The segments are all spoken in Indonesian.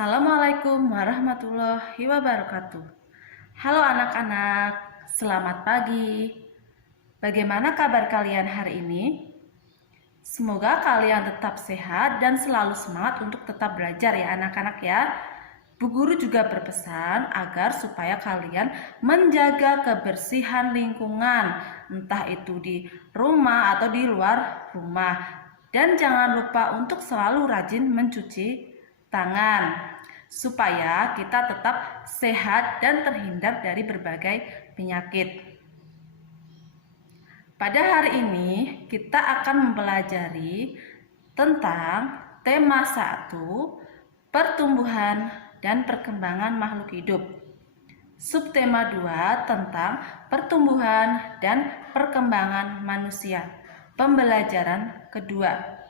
Assalamualaikum warahmatullahi wabarakatuh. Halo anak-anak, selamat pagi. Bagaimana kabar kalian hari ini? Semoga kalian tetap sehat dan selalu semangat untuk tetap belajar ya anak-anak ya. Bu Guru juga berpesan agar supaya kalian menjaga kebersihan lingkungan, entah itu di rumah atau di luar rumah. Dan jangan lupa untuk selalu rajin mencuci tangan supaya kita tetap sehat dan terhindar dari berbagai penyakit. Pada hari ini kita akan mempelajari tentang tema 1, pertumbuhan dan perkembangan makhluk hidup. Subtema 2 tentang pertumbuhan dan perkembangan manusia. Pembelajaran kedua.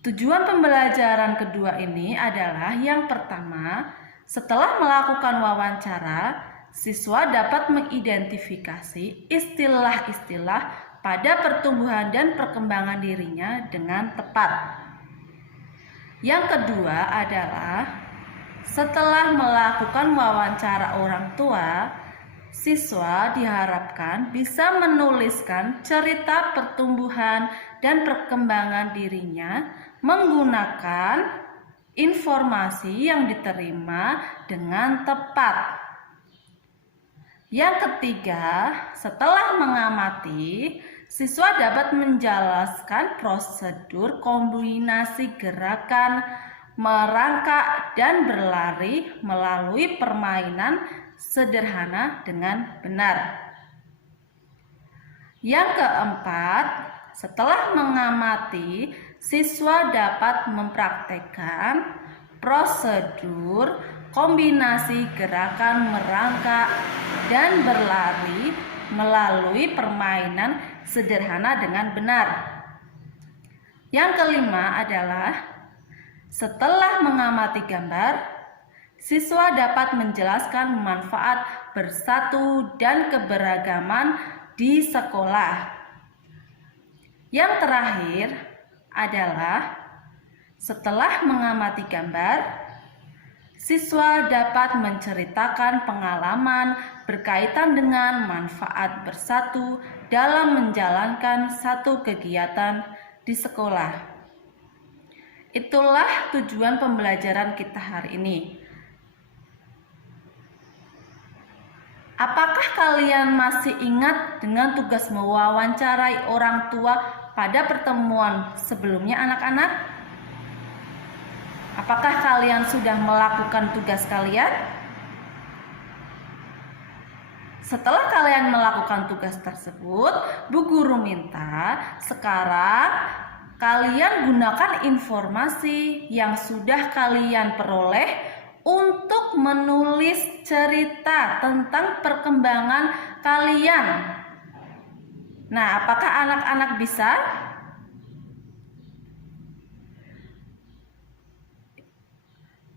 Tujuan pembelajaran kedua ini adalah yang pertama, setelah melakukan wawancara, siswa dapat mengidentifikasi istilah-istilah pada pertumbuhan dan perkembangan dirinya dengan tepat. Yang kedua adalah, setelah melakukan wawancara orang tua, siswa diharapkan bisa menuliskan cerita pertumbuhan dan perkembangan dirinya menggunakan informasi yang diterima dengan tepat. Yang ketiga, setelah mengamati, siswa dapat menjelaskan prosedur kombinasi gerakan merangkak dan berlari melalui permainan sederhana dengan benar. Yang keempat, setelah mengamati, siswa dapat mempraktekkan prosedur kombinasi gerakan merangkak dan berlari melalui permainan sederhana dengan benar. Yang kelima adalah, setelah mengamati gambar, siswa dapat menjelaskan manfaat bersatu dan keberagaman di sekolah. Yang terakhir adalah, setelah mengamati gambar, siswa dapat menceritakan pengalaman berkaitan dengan manfaat bersatu dalam menjalankan satu kegiatan di sekolah. Itulah tujuan pembelajaran kita hari ini. Apakah kalian masih ingat dengan tugas mewawancarai orang tua pada pertemuan sebelumnya anak-anak? Apakah kalian sudah melakukan tugas kalian? Setelah kalian melakukan tugas tersebut, Bu Guru minta sekarang kalian gunakan informasi yang sudah kalian peroleh untuk menulis cerita tentang perkembangan kalian. Nah, apakah anak-anak bisa?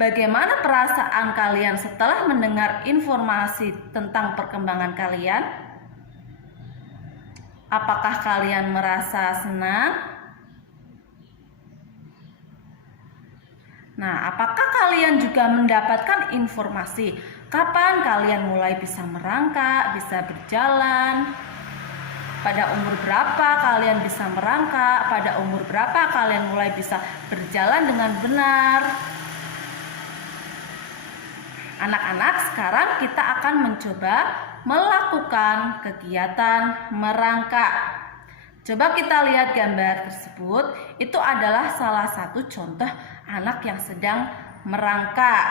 Bagaimana perasaan kalian setelah mendengar informasi tentang perkembangan kalian? Apakah kalian merasa senang? Nah, apakah kalian juga mendapatkan informasi kapan kalian mulai bisa merangkak, bisa berjalan? Pada umur berapa kalian bisa merangkak? Pada umur berapa kalian mulai bisa berjalan dengan benar? Anak-anak, sekarang kita akan mencoba melakukan kegiatan merangkak. Coba kita lihat gambar tersebut. Itu adalah salah satu contoh anak yang sedang merangkak.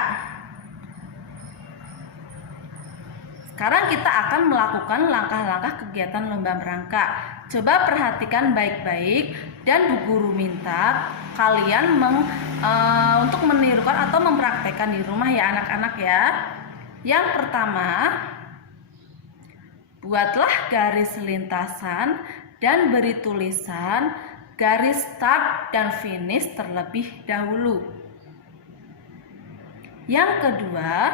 Sekarang kita akan melakukan langkah-langkah kegiatan lomba merangkak. Coba perhatikan baik-baik dan Bu Guru minta kalian untuk menirukan atau mempraktekkan di rumah ya anak-anak ya. Yang pertama, buatlah garis lintasan dan beri tulisan garis start dan finish terlebih dahulu. Yang kedua,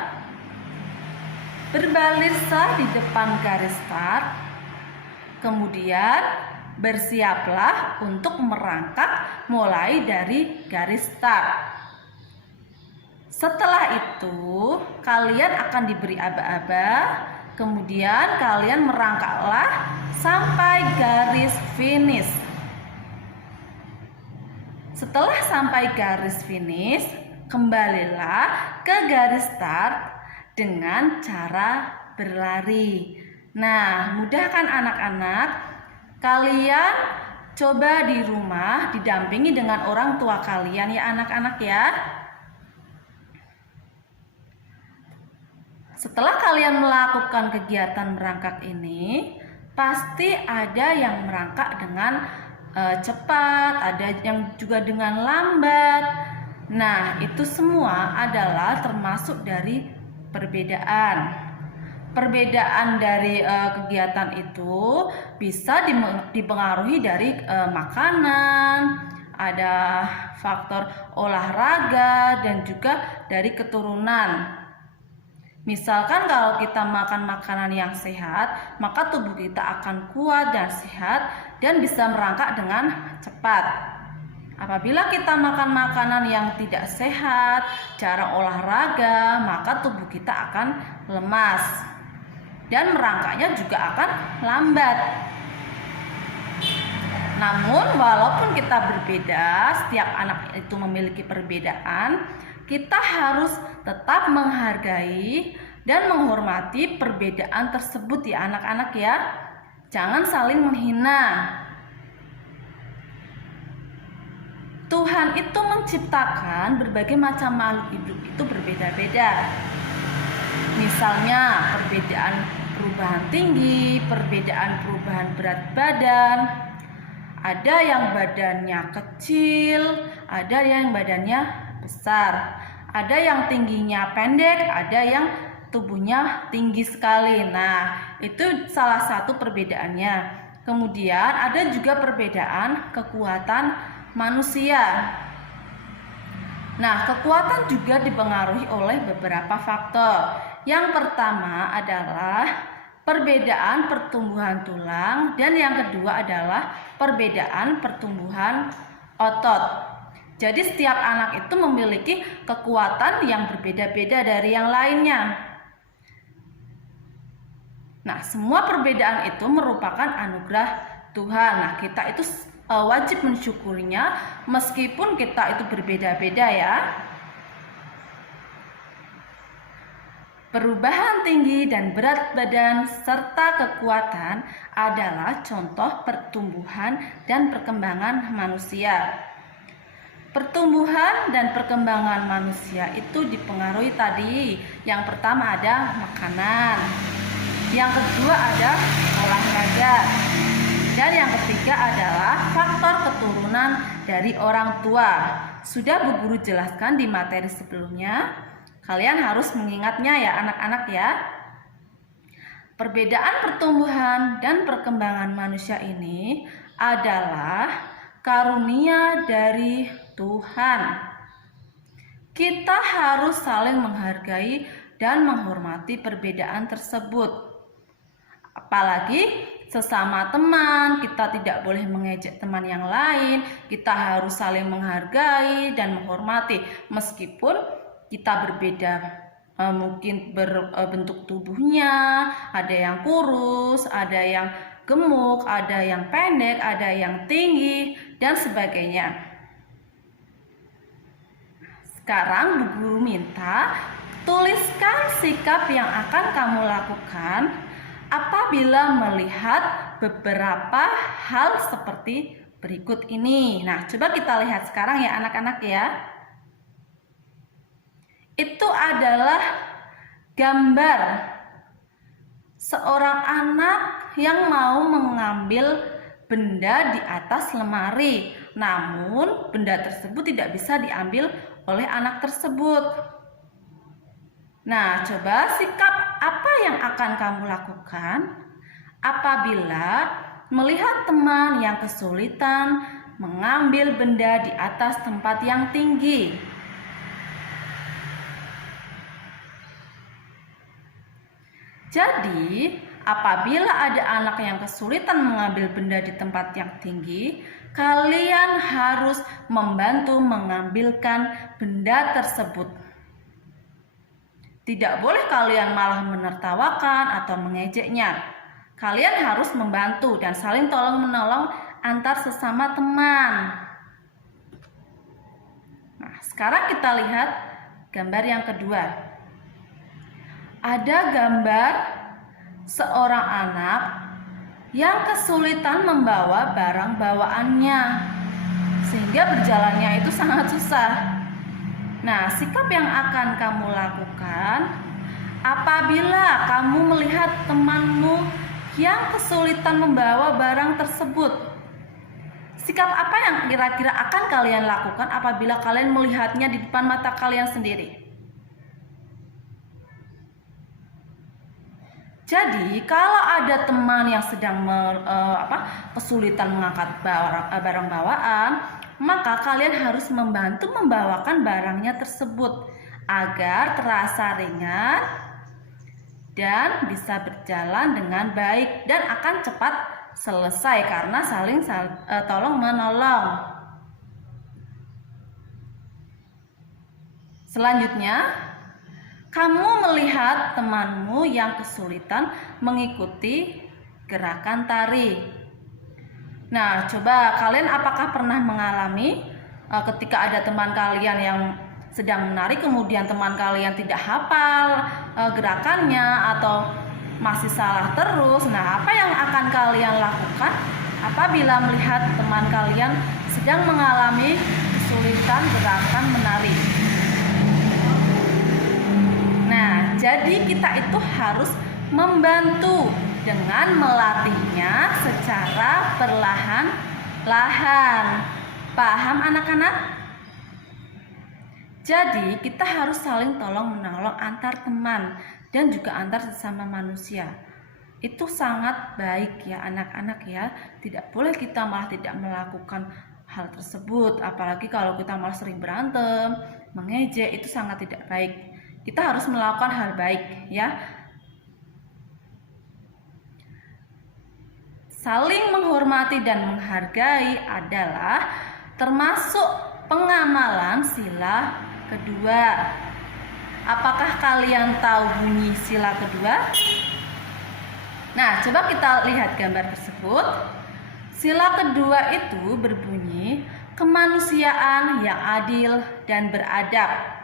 berbarislah di depan garis start, kemudian bersiaplah untuk merangkak mulai dari garis start. Setelah itu, kalian akan diberi aba-aba, kemudian kalian merangkaklah sampai garis finish. Setelah sampai garis finish, kembalilah ke garis start dengan cara berlari. Nah, mudah kan anak-anak? Kalian coba di rumah didampingi dengan orang tua kalian ya anak-anak ya. Setelah kalian melakukan kegiatan merangkak ini, pasti ada yang merangkak dengan cepat, ada yang juga dengan lambat. Nah, itu semua adalah termasuk dari perbedaan. Perbedaan dari kegiatan itu bisa dipengaruhi dari makanan, ada faktor olahraga, dan juga dari keturunan. Misalkan kalau kita makan makanan yang sehat, maka tubuh kita akan kuat dan sehat dan bisa merangkak dengan cepat. Apabila kita makan makanan yang tidak sehat, jarang olahraga, maka tubuh kita akan lemas dan merangkaknya juga akan lambat. Namun walaupun kita berbeda, setiap anak itu memiliki perbedaan, kita harus tetap menghargai dan menghormati perbedaan tersebut ya anak-anak ya. Jangan saling menghina. Tuhan itu menciptakan berbagai macam makhluk hidup itu berbeda-beda. Misalnya perbedaan perubahan tinggi, perbedaan perubahan berat badan. Ada yang badannya kecil, ada yang badannya besar. Ada yang tingginya pendek, ada yang tubuhnya tinggi sekali. Nah, itu salah satu perbedaannya. Kemudian ada juga perbedaan kekuatan manusia. Nah, kekuatan juga dipengaruhi oleh beberapa faktor. Yang pertama adalah perbedaan pertumbuhan tulang dan yang kedua adalah perbedaan pertumbuhan otot. Jadi setiap anak itu memiliki kekuatan yang berbeda-beda dari yang lainnya. Nah, semua perbedaan itu merupakan anugerah Tuhan. Nah, kita itu wajib mensyukurinya meskipun kita itu berbeda-beda ya. Perubahan tinggi dan berat badan serta kekuatan adalah contoh pertumbuhan dan perkembangan manusia. Pertumbuhan dan perkembangan manusia itu dipengaruhi tadi. Yang pertama ada makanan, yang kedua ada olahraga, dan yang ketiga adalah faktor keturunan dari orang tua. Sudah Bu Guru jelaskan di materi sebelumnya. Kalian harus mengingatnya ya anak-anak ya. Perbedaan pertumbuhan dan perkembangan manusia ini adalah karunia dari Tuhan. Kita harus saling menghargai dan menghormati perbedaan tersebut. Apalagi sesama teman, kita tidak boleh mengejek teman yang lain. Kita harus saling menghargai dan menghormati meskipun kita berbeda. Mungkin berbentuk tubuhnya, ada yang kurus, ada yang gemuk, ada yang pendek, ada yang tinggi, dan sebagainya. Sekarang Bu Guru minta tuliskan sikap yang akan kamu lakukan apabila melihat beberapa hal seperti berikut ini. Nah, coba kita lihat sekarang ya anak-anak ya. Itu adalah gambar seorang anak yang mau mengambil benda di atas lemari. Namun benda tersebut tidak bisa diambil oleh anak tersebut. Nah, coba sikap apa yang akan kamu lakukan apabila melihat teman yang kesulitan mengambil benda di atas tempat yang tinggi? Jadi, apabila ada anak yang kesulitan mengambil benda di tempat yang tinggi, kalian harus membantu mengambilkan benda tersebut. Tidak boleh kalian malah menertawakan atau mengejeknya. Kalian harus membantu dan saling tolong-menolong antar sesama teman. Nah, sekarang kita lihat gambar yang kedua. Ada gambar seorang anak yang kesulitan membawa barang bawaannya, sehingga berjalannya itu sangat susah. Nah, sikap yang akan kamu lakukan apabila kamu melihat temanmu yang kesulitan membawa barang tersebut. Sikap apa yang kira-kira akan kalian lakukan apabila kalian melihatnya di depan mata kalian sendiri? Jadi, kalau ada teman yang sedang kesulitan mengangkat barang bawaan, maka kalian harus membantu membawakan barangnya tersebut agar terasa ringan dan bisa berjalan dengan baik dan akan cepat selesai karena saling tolong menolong. Selanjutnya, kamu melihat temanmu yang kesulitan mengikuti gerakan tari. Nah, coba kalian apakah pernah mengalami ketika ada teman kalian yang sedang menari, kemudian teman kalian tidak hafal gerakannya atau masih salah terus? Nah, apa yang akan kalian lakukan apabila melihat teman kalian sedang mengalami kesulitan gerakan menari? Nah, jadi kita itu harus membantu dengan melatihnya secara perlahan-lahan. Paham anak-anak? Jadi kita harus saling tolong-menolong antar teman dan juga antar sesama manusia. Itu sangat baik ya anak-anak ya. Tidak boleh kita malah tidak melakukan hal tersebut. Apalagi kalau kita malah sering berantem, mengejek, itu sangat tidak baik. Kita harus melakukan hal baik ya. Saling menghormati dan menghargai adalah termasuk pengamalan sila kedua. Apakah kalian tahu bunyi sila kedua? Nah, coba kita lihat gambar tersebut. Sila kedua itu berbunyi kemanusiaan yang adil dan beradab.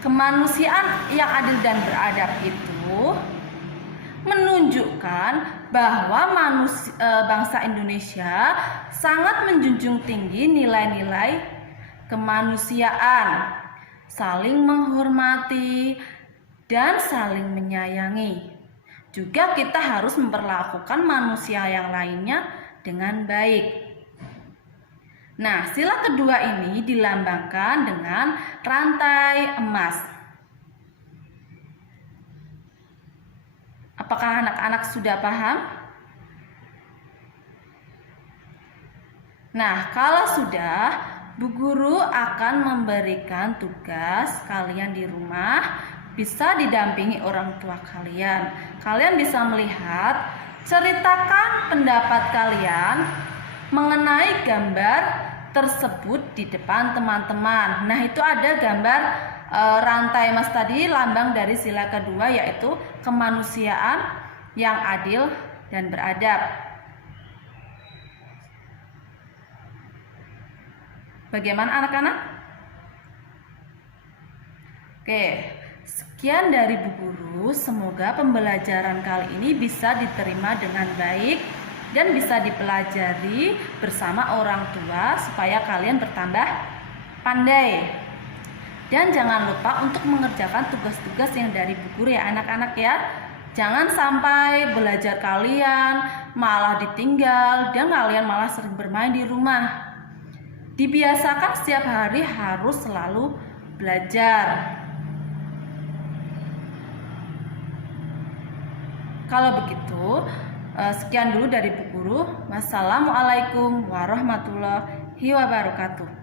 Kemanusiaan yang adil dan beradab itu menunjukkan bahwa bangsa Indonesia sangat menjunjung tinggi nilai-nilai kemanusiaan, saling menghormati dan saling menyayangi. Juga kita harus memperlakukan manusia yang lainnya dengan baik. Nah, sila kedua ini dilambangkan dengan rantai emas. Apakah anak-anak sudah paham? Nah, kalau sudah, Bu Guru akan memberikan tugas kalian di rumah, bisa didampingi orang tua kalian. Kalian bisa melihat, ceritakan pendapat kalian mengenai gambar tersebut di depan teman-teman. Nah, itu ada gambar rantai emas tadi, lambang dari sila kedua, yaitu kemanusiaan yang adil dan beradab. Bagaimana anak-anak? Oke, sekian dari Bu Guru. Semoga pembelajaran kali ini bisa diterima dengan baik dan bisa dipelajari bersama orang tua supaya kalian bertambah pandai. Dan jangan lupa untuk mengerjakan tugas-tugas yang dari Bu Guru ya anak-anak ya. Jangan sampai belajar kalian malah ditinggal dan kalian malah sering bermain di rumah. Dibiasakan setiap hari harus selalu belajar. Kalau begitu, sekian dulu dari Bu Guru. Wassalamualaikum warahmatullahi wabarakatuh.